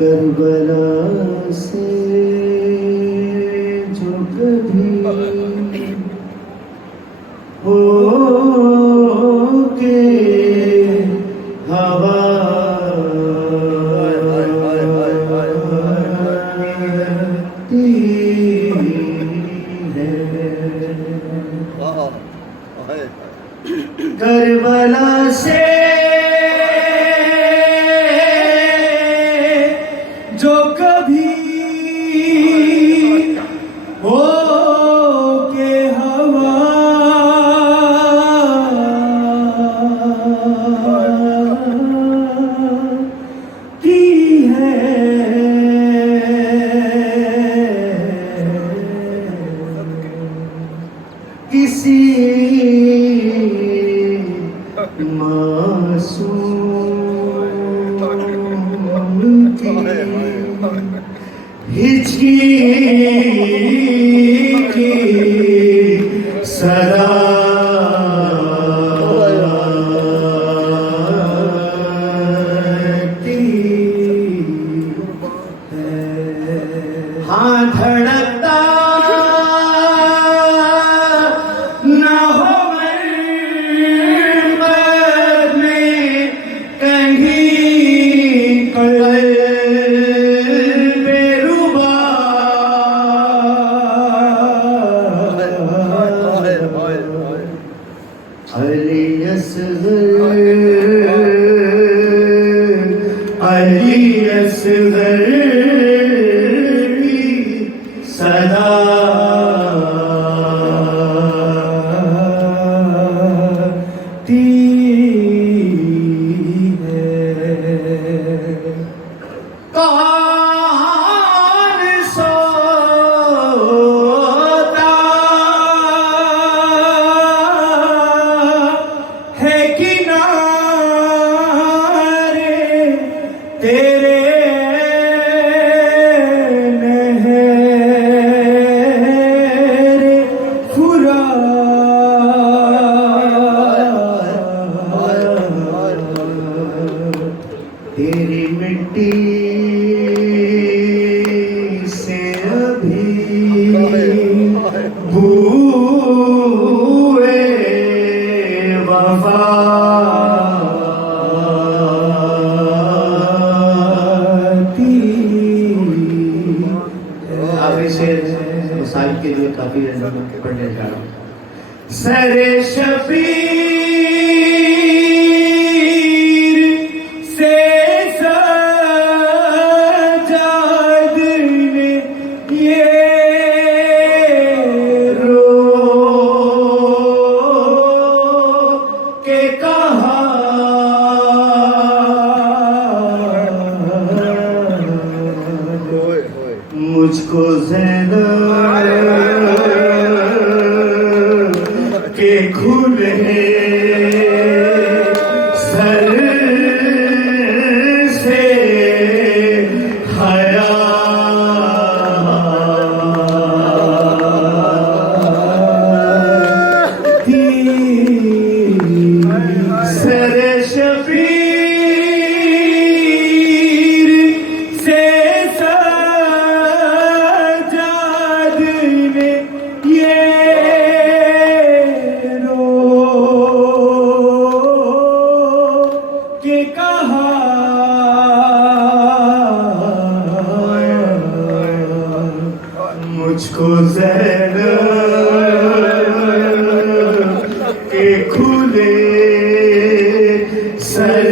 Karbala से जो कभी हो के हवा करबला से जो कभी हो के हवा की है, किसी मासूम की हिचकी की सदा हाँ धड़कता न हो मन में कहीं बेरुबा अली असगर सदा ती है। कौन सोता है किनारे तेरे तेरी मिट्टी से अभी बूए वफा आगे से मसाइल के लिए काफी पढ़ने जा रहा हूँ। सरे शबीर से सजाद ने ये रो के कहा मुझको ज़ैनब के खुले सर से हया थी। सर शबीर से सजाद ने ये के कहा मुझको ज़ैनब के खुले सर